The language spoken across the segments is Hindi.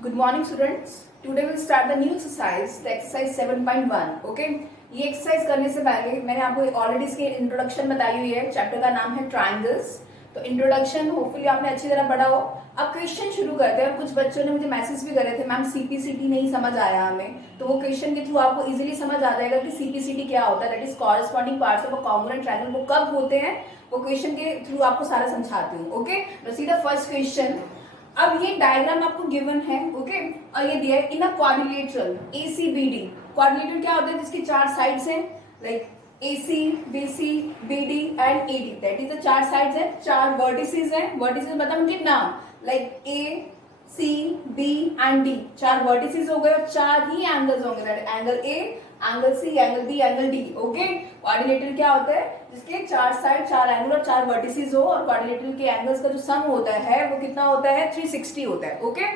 Good morning students. Today we'll start the new exercise, the exercise 7.1. Okay? ये एक्सरसाइज करने से पहले मैंने आपको ऑलरेडी इसकी इंट्रोडक्शन बताई हुई है. चैप्टर का नाम है ट्राइंगल्स. तो इंट्रोडक्शन होपफुली आपने अच्छी तरह पढ़ा हो. अब क्वेश्चन शुरू करते हैं. कुछ बच्चों ने मुझे मैसेज भी करे थे, मैम सीपीसीटी नहीं समझ आया हमें. तो वो क्वेश्चन के थ्रू आपको इजीली समझ आ जाएगा कि सीपीसीटी क्या होता है. That is corresponding parts of a congruent triangle. वो कब होते हैं वो क्वेश्चन के थ्रू आपको सारा समझाती हूँ. ओके, तो सी द फर्स्ट क्वेश्चन. अब ये डायग्राम आपको गिवन है. ओके, और ये दिया है इन अ क्वाड्रिलेटरल एसीबीडी. क्वाड्रिलेटरल क्या होता है? जिसकी चार साइड्स हैं, like AC, BC, BD and AD. That is the चार साइड्स हैं, चार वर्टिसेस हैं. वर्टिसेस मतलब कितना? Like A, C, B and D. चार वर्टिसेस हो गए और चार ही एंगल्स होंगे. That angle A, angle C, angle B, angle D. Okay, quadrilateral क्या होता है? जिसके चार साइड, चार एंगल और चार वर्टिसेस हो, और क्वाड्रिलेटरल के एंगल्स का जो सम होता है वो कितना होता है? 360 होता है. ओके,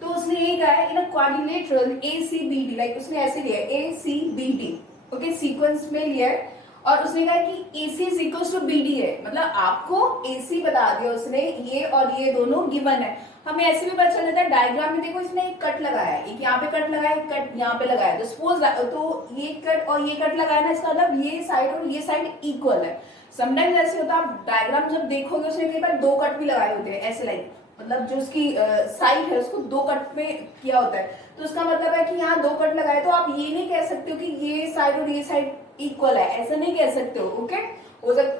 तो उसने ये कहा है इन अ क्वाड्रिलेटरल एसीबीडी. लाइक उसने ऐसे लिया है एसीबीडी. ओके, सीक्वेंस में लिया है. और उसने कहा कि AC is equal to BD है. मतलब आपको AC बता दिया उसने, ये और ये दोनों गिवन है. हमें ऐसे भी पता चल जाता है. डायग्राम में देखो, इसने एक कट लगाया है, एक यहाँ पे कट लगाया, एक कट यहाँ पे लगाया. तो सपोज तो ये कट और ये कट लगाया ना, इसका मतलब ये साइड और ये साइड इक्वल है. समटाइम्स ऐसे होता है, आप डायग्राम जब देखोगे उसने कई बार दो कट भी लगाए होते हैं ऐसे. लाइक मतलब जो उसकी साइड है उसको दो कट में किया होता है. तो उसका मतलब है कि यहाँ दो कट लगाए. तो आप ये नहीं कह सकते हो कि ये साइड और ये साइड इक्वल है, ऐसा नहीं कह सकते हो. ओके,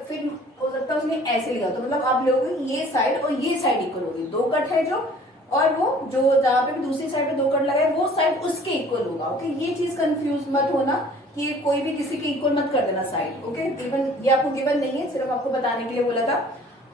फिर हो सकता है उसने ऐसे लिखा. तो मतलब आप लोगे ये साइड और ये साइड इक्वल होगी. दो कट है जो, और वो जो जहाँ पे भी दूसरी साइड पे दो कट लगाए वो साइड उसके इक्वल होगा. ओके, ये चीज कंफ्यूज मत होना कि कोई भी किसी के इक्वल मत कर देना साइड. ओके, इवन ये आपको गिवन नहीं है, सिर्फ आपको बताने के लिए बोला था.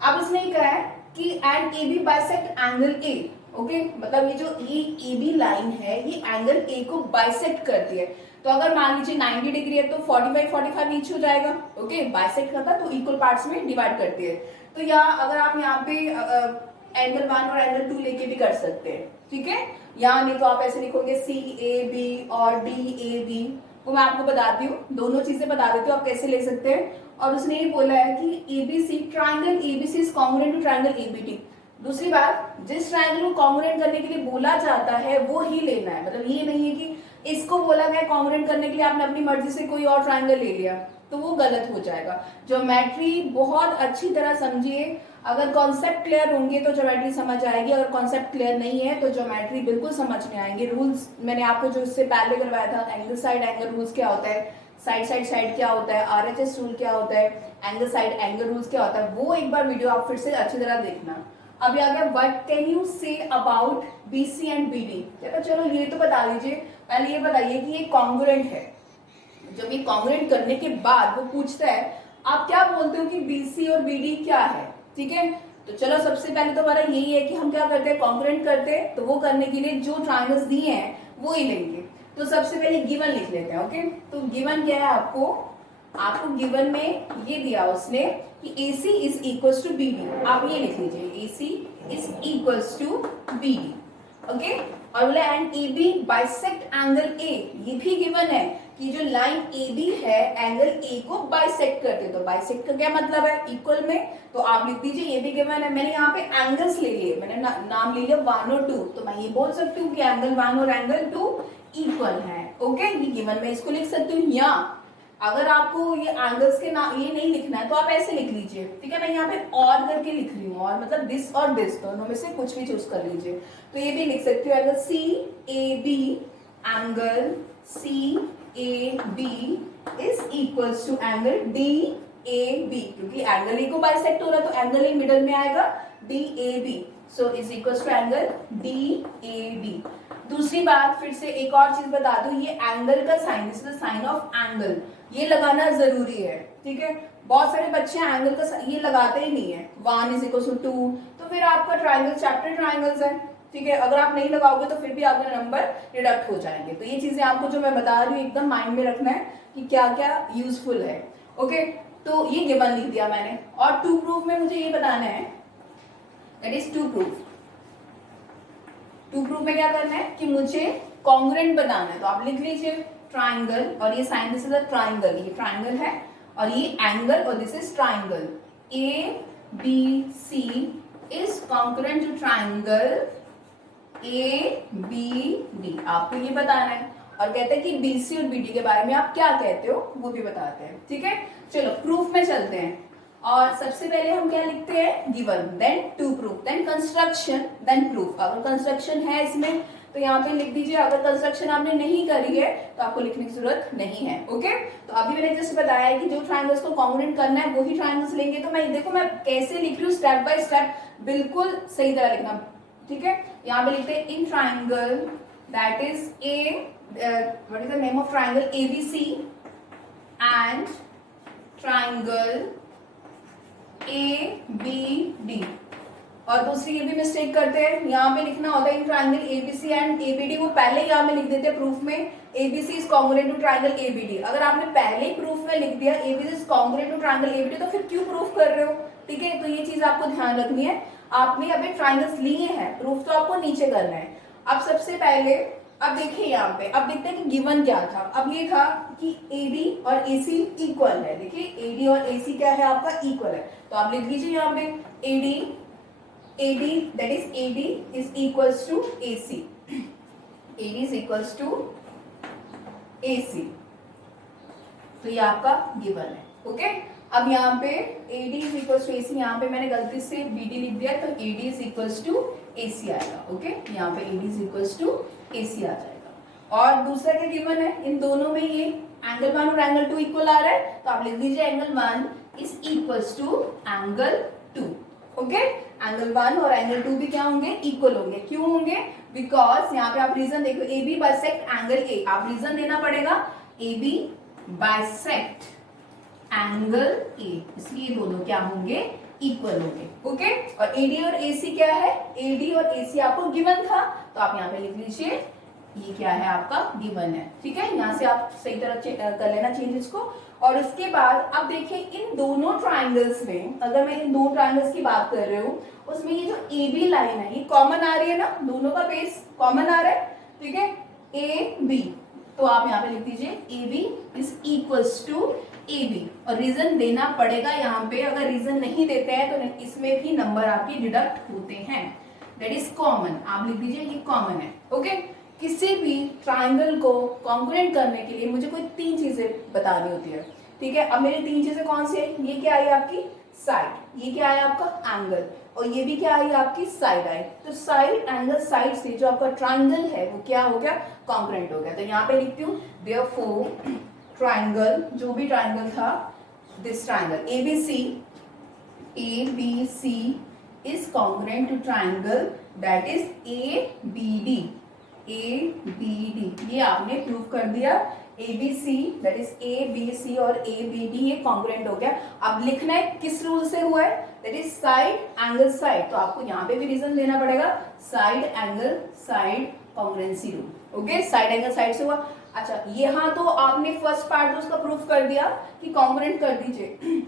अब उसने कहा है कि and A B bisect angle A. Okay, मतलब ये जो ए बी लाइन है ये एंगल ए को बाइसेक्ट करती है. तो अगर मान लीजिए 90 डिग्री है तो 45 नीचे हो जाएगा. ओके, बाइसेक्ट करता तो इक्वल पार्ट्स में डिवाइड करती है. तो यहाँ अगर आप यहाँ पे एंगल 1 और एंगल 2 लेके भी कर सकते हैं. ठीक है, यहाँ नहीं तो आप ऐसे लिखोगे CAB और DAB. वो मैं आपको बताती हूँ, दोनों चीजें बता देती हूँ आप कैसे ले सकते हैं. और उसने ये बोला है कि ABC triangle ABC is congruent to triangle ABD. दूसरी बात, जिस ट्राइंगल को कॉन्ग्रुएंट करने के लिए बोला जाता है वो ही लेना है. मतलब ये नहीं है कि इसको बोला गया कॉन्ग्रुएंट करने के लिए आपने अपनी मर्जी से कोई और ट्राइंगल ले लिया, तो वो गलत हो जाएगा. ज्योमेट्री बहुत अच्छी तरह समझिए. अगर कॉन्सेप्ट क्लियर होंगे तो ज्योमेट्री समझ आएगी. अगर कॉन्सेप्ट क्लियर नहीं है तो ज्योमेट्री बिल्कुल समझ नहीं आएंगे. रूल्स मैंने आपको जो इससे पहले करवाया था, एंगल साइड एंगल रूल्स क्या होता है, साइड साइड साइड क्या होता है, RHS रूल क्या होता है, एंगल साइड एंगल रूल्स क्या होता है, वो एक बार वीडियो आप फिर से अच्छी तरह देखना. अभी आ गया what can you say about BC and BD. कहता चलो ये तो बता दीजिए, पहले ये बताइए कि ये कॉन्ग्रुएंट है. जब ये कॉन्ग्रुएंट करने के बाद वो पूछता है आप क्या बोलते हो कि BC और BD क्या है. ठीक है, तो चलो सबसे पहले तो हमारा यही है कि हम क्या करते हैं, कॉन्ग्रुएंट करते हैं. तो वो करने के लिए जो ट्राइंगल्स दिए हैं वो ही लेंगे. तो सबसे पहले गिवन लिख लेते हैं. ओके, तो गिवन क्या है आपको गिवन में ये दिया उसने कि AC is equal to BD. आप ये लिख लीजिए AC is equal to BD. Okay, और बोला and AB bisect angle A. ये भी गिवन है कि जो लाइन AB है एंगल A को बाइसेक्ट करते हैं. तो बाइसेक्ट का क्या मतलब है? इक्वल में. तो आप लिख दीजिए ये भी गिवन है. मैंने यहाँ पे एंगल्स ले लिए, मैंने नाम ले लिया 1 और 2. तो मैं ये बोल सकती हूँ कि एंगल 1 और एंगल 2 इक्वल है. ओके, ये गिवन में इसको लिख सकती हूँ. या अगर आपको ये एंगल्स के नाम ये नहीं लिखना है तो आप ऐसे लिख लीजिए. ठीक है, मैं यहाँ पे और करके लिख रही हूँ, और मतलब दिस और दिस दोनों में से कुछ भी चूज कर लीजिए. तो ये भी लिख सकती हूँ angle CAB, angle CAB is equal to angle DAB. क्योंकि एंगल ए को बाइसेक्ट हो रहा है तो एंगल ए मिडल में आएगा DAB. So is equal to angle DAB. दूसरी बात, फिर से एक और चीज बता दूं, ये एंगल का sign, this is the sign of angle, ये लगाना जरूरी है. ठीक है, बहुत सारे बच्चे एंगल का ये लगाते ही नहीं है. 1 इज इक्वल टू 2. तो फिर आपका ट्राइंगल चैप्टर ट्राइंगल्स है. ठीक है, अगर आप नहीं लगाओगे तो फिर भी आपके नंबर डिडक्ट हो जाएंगे. तो ये चीजें आपको जो मैं बता रही हूँ एकदम माइंड में रखना है कि क्या क्या यूजफुल है. ओके, तो ये गिवन लिख दिया मैंने. और टू प्रूफ में मुझे ये बताना है, that is to proof. To proof में क्या करना है कि मुझे कॉन्ग्रुएंट बनाना है. तो आप लिख लीजिए ट्राइंगल, और ये sign, this is a triangle, ये ट्राइंगल है और ये एंगल और this is triangle. ABC is congruent to triangle ABD आपको ये बताना है, और कहते हैं कि BC और BD के बारे में आप क्या कहते हो वो भी बताते हैं। ठीक है, चलो प्रूफ में चलते हैं। और सबसे पहले हम क्या लिखते हैं, given, then to proof, then construction, then proof. अगर कंस्ट्रक्शन है इसमें तो यहाँ पे लिख दीजिए, अगर कंस्ट्रक्शन आपने नहीं करी है तो आपको लिखने की जरूरत नहीं है। ओके, तो अभी मैंने जस्ट बताया है कि जो ट्राइंगल्स को कॉन्ग्रुएंट करना है वही ट्राइंगल्स लेंगे। तो मैं देखो मैं कैसे लिख रही हूँ, स्टेप बाय स्टेप, बिल्कुल सही तरह लिखना। ठीक है, यहाँ पे लिखते हैं in triangle that is a, what is the name of triangle, ABC and triangle ABD। और दूसरी ये भी मिस्टेक करते हैं, यहाँ पे लिखना होता है in triangle ABC and ABD, वो पहले ही यहाँ में लिख देते हैं प्रूफ में ABC is congruent to triangle ABD। अगर आपने पहले ही प्रूफ में लिख दिया ABC is congruent to triangle ABD तो फिर क्यों प्रूफ कर रहे हो। ठीक है, तो ये चीज आपको ध्यान रखनी है। आपने अभी ट्राइंगल्स लिए हैं, प्रूफ तो आपको नीचे करना है। अब सबसे पहले अब देखिए यहाँ पे, अब देखते हैं कि गिवन क्या था। अब ये था कि AD और AC इक्वल है। देखिए AD और AC क्या है आपका, इक्वल है। तो आप लिख दीजिए यहाँ पे AD that is AD is equals to AC, AD is equals to AC, तो ये आपका गिवन है। ओके, अब यहाँ पे AD is equals to AC, यहाँ पे मैंने गलती से BD लिख दिया तो AD is equals to AC आएगा। ओके, यहाँ पे AD is equals to AC आ जाएगा। और दूसरा क्या गिवन है, इन दोनों में ये एंगल 1 और एंगल 2 इक्वल आ रहा है, तो आप लिख दीजिए angle 1 is equals to angle 2। Okay, angle 1 और एंगल 2 भी क्या होंगे, इक्वल होंगे। क्यों होंगे, बिकॉज यहाँ पे आप रीजन देखो, AB बाइसेक्ट एंगल A, आप रीजन देना पड़ेगा AB बाइसेक्ट एंगल A, इसलिए दोनों क्या होंगे, इक्वल होंगे। ओके, और AD और AC क्या है, AD और AC आपको गिवन था, तो आप यहाँ पे लिख लीजिए ये क्या है आपका, गिवन है। ठीक है, यहाँ से आप सही तरह कर लेना चेंजेस को। और उसके बाद अब देखिए इन दोनों ट्राइंगल्स में, अगर मैं इन दो ट्राइंगल्स की बात कर रही हूँ, उसमें ये जो AB लाइन है ये कॉमन आ रही है ना, दोनों का बेस कॉमन आ रहा है। ठीक है, AB, तो आप यहाँ पे लिख दीजिए AB is equals to AB, और रीजन देना पड़ेगा यहाँ पे। अगर रीजन नहीं देते हैं तो इसमें भी नंबर आपके डिडक्ट होते हैं, दैट इज कॉमन। आप लिख दीजिए ये कॉमन है। ओके, किसी भी ट्राइंगल को कॉन्ग्रुएंट करने के लिए मुझे कोई 3 चीजें बतानी होती है। ठीक है, अब मेरी 3 चीजें कौन सी है, ये क्या आई आपकी साइड, ये क्या है आपका एंगल, और ये भी क्या आई आपकी साइड आई। तो साइड एंगल साइड से जो आपका ट्राइंगल है वो क्या हो गया, कॉन्ग्रुएंट हो गया। तो यहाँ पे लिखती हूँ देयरफॉर ट्राइंगल, जो भी ट्राइंगल था, this triangle ABC is congruent to triangle that is ABD, ये आपने प्रूव कर दिया। ABC that is ABC और ABD ये कॉन्ग्रुएंट हो गया। अब लिखना है किस रूल से हुआ है, that is side angle side, तो आपको यहाँ पे भी रीजन देना पड़ेगा, side angle side congruency rule. Okay, side angle side से हुआ। अच्छा, यहाँ तो आपने फर्स्ट पार्ट तो उसका प्रूफ कर दिया कि कॉन्ग्रुएंट कर दीजिए,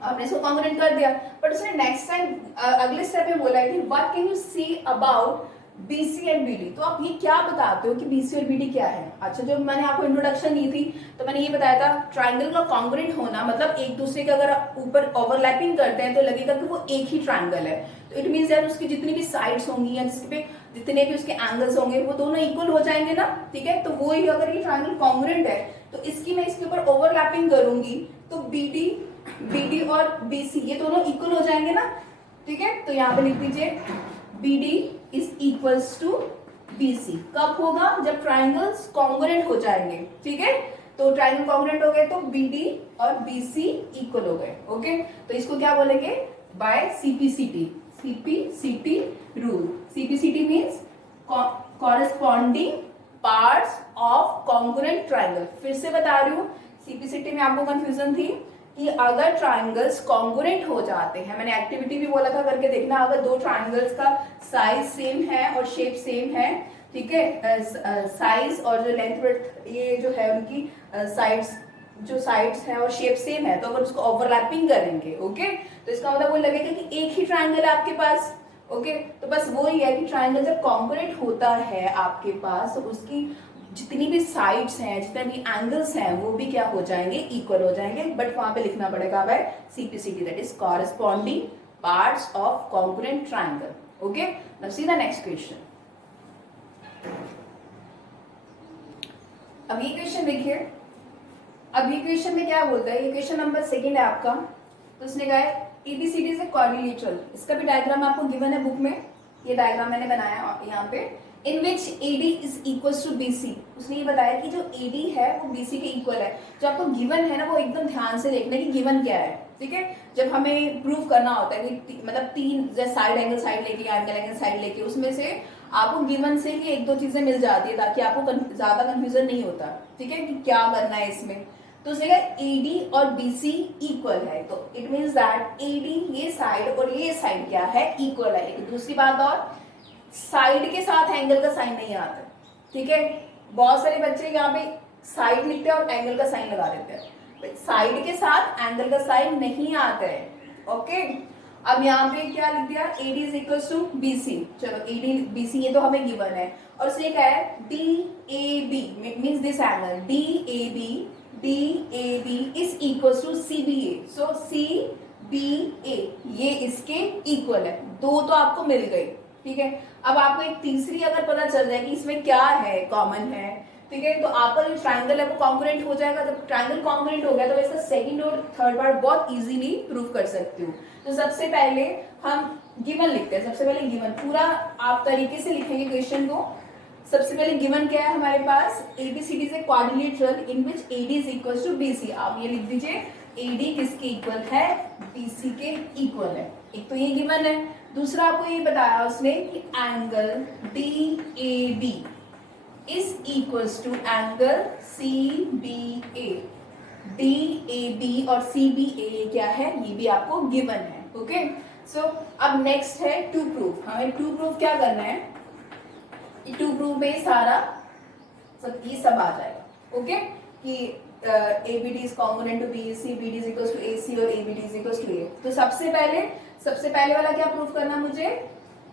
आपने इसको कॉन्ग्रुएंट कर दिया, बट उसने नेक्स्ट टाइम अगले स्टेप में बोला है कि what can you see about BC and BD। तो आप ये क्या बताते हो कि BC और BD क्या है। अच्छा, जब मैंने आपको इंट्रोडक्शन दी थी तो मैंने ये बताया था ट्राइंगल का कॉन्ग्रुएंट होना मतलब एक दूसरे के अगर ऊपर ओवरलैपिंग करते हैं तो लगेगा कि वो एक ही ट्राइंगल है। तो इट मीन्स दैट उसकी जितनी भी साइड्स होंगी या जिसपे जितने भी उसके एंगल्स होंगे वो दोनों इक्वल हो जाएंगे ना। ठीक है, तो वो ही अगर ये ट्राइंगल कॉन्ग्रुएंट है तो इसकी मैं इसके ऊपर ओवरलैपिंग करूंगी तो BD और BC ये दोनों इक्वल हो जाएंगे ना। ठीक है, तो यहाँ पे लिख दीजिए BD is equals to BC। कब होगा, जब ट्राइंगल्स कॉन्ग्रुएंट हो जाएंगे। ठीक है, तो ट्राइंगल कॉन्ग्रुएंट हो गए तो BD और BC इक्वल हो गए। ओके, तो इसको क्या बोलेंगे, by CPCT rule. CPCT means corresponding parts of congruent triangle. फिर से बता रही हूँ, CPCT में आपको कंफ्यूजन थी कि अगर ट्राइंगल्स कॉन्ग्रुएंट हो जाते हैं, मैंने एक्टिविटी भी बोला था करके देखना, अगर दो ट्राइंगल्स का साइज सेम है और शेप सेम है, ठीक है, साइज और जो लेंथ विड्थ ये जो है उनकी साइड्स है और शेप सेम है, तो अगर उसको ओवरलैपिंग करेंगे, ओके, तो इसका मतलब वो लगेगा कि एक ही ट्राइंगल है आपके पास। ओके, तो बस वो ही है कि ट्राइंगल जब कॉन्ग्रुएंट होता है आपके पास तो उसकी जितनी भी साइड्स हैं, जितने भी एंगल्स हैं, वो भी क्या हो जाएंगे, इक्वल हो जाएंगे। बट वहां पे लिखना पड़ेगा भाई CPCT, that is corresponding parts of congruent triangle. Okay, now see the next question. अब ये क्वेश्चन देखिए, अब ये क्वेश्चन में क्या बोलता है, ये क्वेश्चन नंबर 2 है आपका। तो उसने कहा है ABCD इज ए क्वाड्रिलेटरल, इसका भी डायग्राम आपको गिवन है बुक में, ये डायग्राम मैंने बनाया यहाँ पे। In which AD is equal to BC, उसने ये बताया कि जो AD है वो BC के इक्वल है। जो आपको गिवन है ना वो एकदम ध्यान से देखना कि गिवन क्या है, ठीक है। जब हमें प्रूव करना होता है कि मतलब 3 जैसे साइड एंगल साइड लेके, एंगल एंगल साइड लेके, उसमें से आपको गिवन से ही 1-2 चीजें मिल जाती है ताकि आपको ज्यादा कंफ्यूजन नहीं होता, ठीक है, कि क्या करना है इसमें। तो उसने कहा AD और BC इक्वल है, तो इट मीन्स दैट AD ये साइड और ये साइड क्या है, इक्वल है। एक दूसरी बात और, साइड के साथ एंगल का साइन नहीं आता, ठीक है। बहुत सारे बच्चे यहाँ पे साइड लिखते हैं और एंगल का साइन लगा देते हैं, साइड के साथ एंगल का साइन नहीं आता है, ओके। अब यहाँ पे क्या लिख दिया, AD is equal to BC, चलो AD BC ये तो हमें गिवन है। और उसने क्या है DAB means this angle DAB is equal to CBA, so CBA ये इसके इक्वल है। 2 तो आपको मिल गई, ठीक है। अब आपको एक तीसरी अगर पता चल जाए कि इसमें क्या है, कॉमन है, ठीक है, तो आपका जो ट्रायंगल है वो कॉन्ग्रुएंट हो जाएगा। जब ट्रायंगल कॉन्ग्रुएंट हो गया तो इसका सेकंड और थर्ड पार्ट बहुत इजीली प्रूव कर सकती हूँ। तो सबसे पहले हम गिवन लिखते हैं, सबसे पहले गिवन पूरा आप तरीके से लिखेंगे क्वेश्चन को। सबसे पहले गिवन क्या है हमारे पास, ABCD is a quadrilateral in which AD is equal to BC। आप ये लिख दीजिए AD किसके इक्वल है, BC के इक्वल है। एक तो ये गिवन है। दूसरा आपको ये बताया उसने कि angle DAB is equals to angle CBA। DAB और CBA क्या है, ये भी आपको गिवन है, ओके। सो अब नेक्स्ट है टू प्रूफ। हमें टू प्रूफ क्या करना है, टू प्रूफ में सारा ये सब आ जाएगा, ओके, कि ABD is congruent to BC, BD is equals to AC और ABD is equals to A। तो सबसे पहले वाला क्या प्रूफ करना मुझे,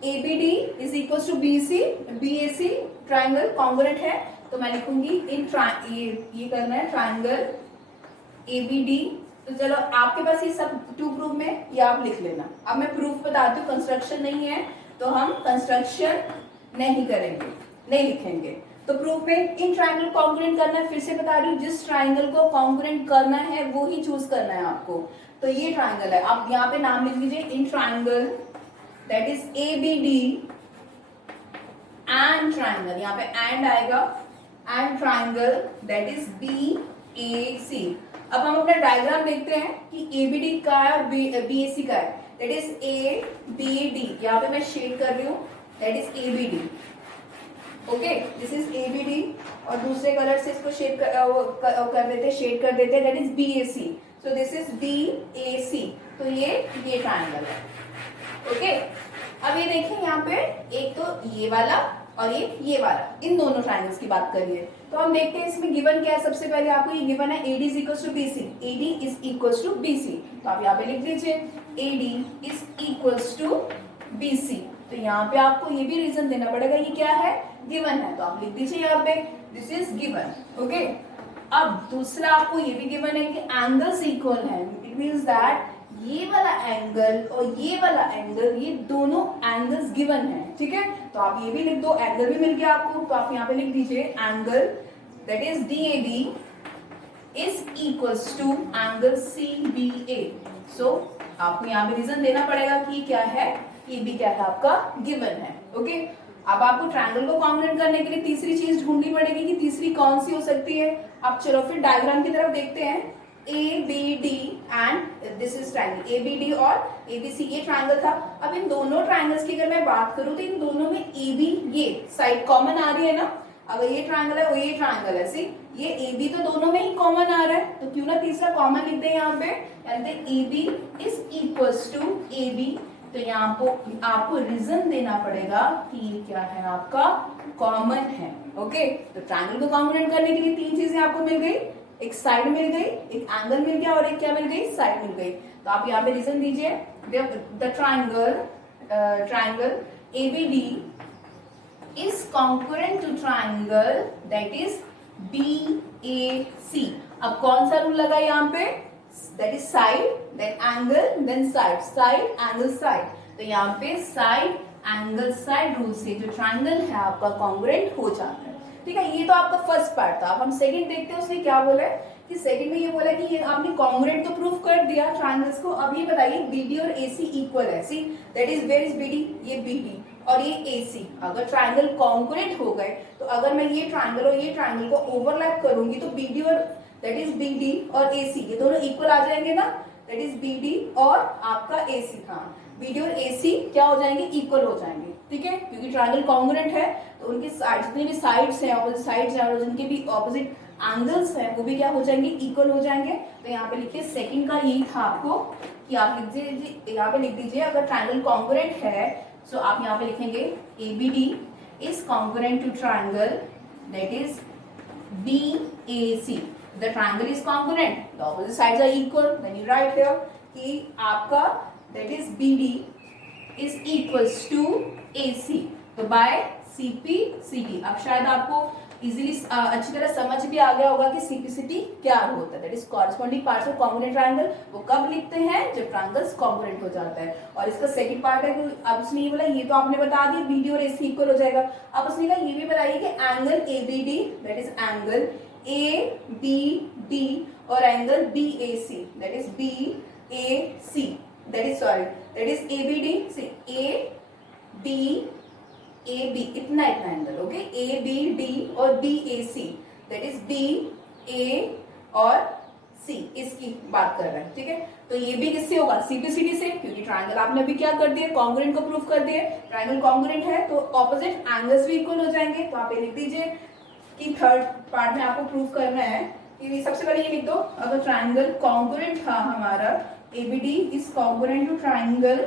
ABD is equals to BC, BAC triangle congruent है। तो मैं लिखूंगी इन ये करना है ट्राइंगल ABD। तो चलो आपके पास ये सब टू प्रूफ में ये आप लिख लेना। अब मैं प्रूफ बताती हूँ, कंस्ट्रक्शन नहीं है तो हम कंस्ट्रक्शन नहीं करेंगे, नहीं लिखेंगे। तो प्रूफ में इन ट्राइंगल कॉन्ग्रुएंट करना है, फिर से बता रही हूँ, जिस ट्राइंगल को कॉन्ग्रुएंट करना है वो ही चूज करना है आपको। तो ये ट्राइंगल है, आप यहाँ पे नाम लिख लीजिए in triangle that is ABD and triangle, यहाँ पे एंड आएगा, and triangle that is BAC। अब हम अपना डायग्राम देखते हैं कि ABD का है और BAC का है, दैट इज ABD। यहाँ पे मैं शेड कर रही हूँ, that is ABD, okay, this is ABD। और दूसरे कलर से इसको शेड कर देते, शेड कर देते, that is BAC। So this is BAC। तो ये ट्राइंगल है, ओके। अब ये देखिए यहाँ पे एक तो ये वाला और ये वाला, इन दोनों ट्राइंगल्स की बात करिए। तो हम देखते हैं इसमें गिवन क्या है। सबसे पहले आपको ये गिवन है AD is equals to BC, AD is equals to BC। तो आप यहाँ पे लिख दीजिए AD is equals to BC। तो यहाँ पे आपको ये भी रीजन देना पड़ेगा, ये क्या है, गिवन है, तो आप लिख दीजिए यहाँ पे दिस इज गिवन, ओके। अब दूसरा आपको ये भी गिवन है कि एंगल्स इक्वल है, इट मींस दैट ये वाला एंगल और ये वाला एंगल, ये दोनों एंगल्स गिवन है, ठीक है। तो आप ये भी लिख दो, एंगल भी मिल गया आपको, तो आप यहाँ पे लिख दीजिए angle that is DAB is equals to angle CBA। So आपको यहाँ पे रीजन देना पड़ेगा कि क्या है, ये भी क्या है आपका गिवन है, ओके। अब आपको ट्रायंगल को कॉन्ग्रुएंट करने के लिए तीसरी चीज ढूंढनी पड़ेगी कि तीसरी कौन सी हो सकती है। अब चलो फिर डायग्राम की तरफ देखते हैं। ABD and this is triangle ABD और ABC, ये ट्रायंगल था। अब इन दोनों ट्रायंगल्स की अगर मैं बात करूं तो इन दोनों में AB ये साइड कॉमन आ रही है ना। अगर ये ट्रायंगल है और ये ट्रायंगल है, सी ये AB तो दोनों में ही कॉमन आ रहा है, तो क्यों ना तीसरा कॉमन लिख दे यहाँ पे, यानी AB is equals to AB। तो यहाँ आपको रीजन देना पड़ेगा कि ये क्या है, आपका कॉमन है, ओके। तो ट्रायंगल को कॉन्ग्रुएंट करने के लिए तीन चीजें आपको मिल गई, एक साइड मिल गई, एक एंगल मिल गया और एक क्या मिल गई, साइड मिल गई। तो आप यहाँ पे रीजन दीजिए, the triangle ABD is congruent to triangle that is BAC। अब कौन सा रूल लगा यहाँ पे, that is side then angle then side angle side। तो यहाँ पे side angle side रूल से जो ट्राइंगल है आपका कॉन्ग्रुएंट हो जाता है। ठीक है, ये तो आपका फर्स्ट पार्ट था। अब हम सेकंड देखते हैं, उसने क्या बोला है कि सेकंड में ये बोला कि ये आपने कॉन्ग्रुएंट तो प्रूफ कर दिया ट्रायंगल्स को, अब ये बताइए बीडी और एसी इक्वल है। See that is where is BD, ये बीडी और ये एसी अगर ट्रायंगल कॉन्ग्रुएंट हो गए तो अगर मैं ये ट्रायंगल और ये ट्रायंगल को ओवरलैप करूंगी तो बीडी और दैट इज बीडी और एसी ये दोनों इक्वल आ जाएंगे ना, दैट इज बीडी और आपका एसी, हाँ बीडी और एसी क्या हो जाएंगे, इक्वल हो जाएंगे, ठीक है, क्योंकि ट्रायंगल कॉन्ग्रुएंट है तो उनके जितने भी साइड्स हैं, ऑपोजिट साइड्स हैं और जिनके भी ऑपोजिट एंगल्स हैं वो भी क्या हो जाएंगे, इक्वल हो जाएंगे। तो यहाँ पे लिखिए सेकंड का यही था आपको कि आप लिख दीजिए, यहाँ पे लिख दीजिए अगर ट्रायंगल कॉन्ग्रुएंट है सो आप यहाँ पे लिखेंगे ABD is congruent to triangle that is BAC। The triangle is congruent, the opposite sides are equal, then you write here कि आपका that is BD is equals to AC, तो by CPCD। अब शायद आपको इजीली अच्छी तरह समझ भी आ गया होगा कि CPCD क्या होता है, that is corresponding parts of congruent triangle। वो कब लिखते हैं, जब ट्रायंगल्स कॉन्ग्रुएंट हो जाता है। और इसका सेकंड पार्ट है कि अब उसने ये बोला, ये तो आपने बता दिया BD और AC इक्वल हो जाएगा। अब उसने कहा ये भी बताइए कि angle ABD that is angle ABD और angle BAC that is BAC that is sorry that is ABD see AB इतना एंगल, ओके, ABD और BAC that is BA और C इसकी बात कर रहे हैं, ठीक है। तो ये भी किससे होगा, CPCD से, क्योंकि ट्रायंगल आपने अभी क्या कर दिया, कॉन्ग्रुएंट को प्रूफ कर दिया। ट्रायंगल कॉन्ग्रुएंट है तो ऑपोजिट एंगल्स भी इक्वल हो जाएंगे। तो आप ये लिख दीजिए कि थर्ड पार्ट में आपको प्रूफ करना है कि सबसे पहले ये लिख दो, अगर ट्रायंगल कॉन्ग्रुएंट था हमारा ABD is congruent to triangle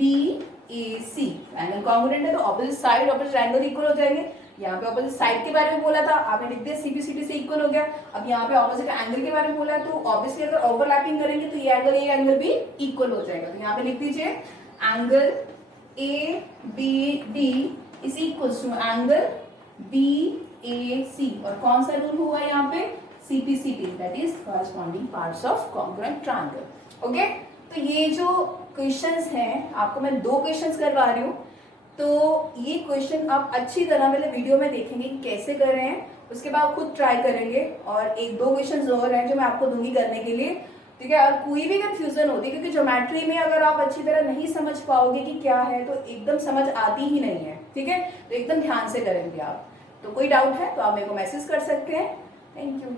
BAC, angle congruent है तो opposite side opposite angle equal हो जाएंगे। यहाँ पे ऑपोजिट साइड के बारे में बोला था, आपने लिख दिया CPCD से इक्वल हो गया। अब यहाँ पे ऑपोजिट एंगल के बारे में बोला है तो ऑब्वियसली अगर ओवरलैपिंग करेंगे तो ये एंगल भी इक्वल हो जाएगा। तो यहाँ पे लिख दीजिए angle ABD is equal to angle BAC और कौन सा रूल हुआ यहाँ पे, CPCD that is corresponding parts of congruent triangle. Okay, तो ये जो क्वेश्चंस हैं आपको मैं 2 क्वेश्चंस करवा रही हूँ, तो ये क्वेश्चन आप अच्छी तरह मेरे वीडियो में देखेंगे कि कैसे कर रहे हैं, उसके बाद खुद ट्राई करेंगे। और 1-2 क्वेश्चंस और हैं जो मैं आपको दूंगी करने के लिए, ठीक है। और कोई भी कंफ्यूजन होती है क्योंकि ज्योमेट्री में अगर आप अच्छी तरह नहीं समझ पाओगे कि क्या है तो एकदम समझ आती ही नहीं है, ठीक है। तो एकदम ध्यान से करेंगे आप। तो कोई डाउट है तो आप मेरे को मैसेज कर सकते हैं। Thank you.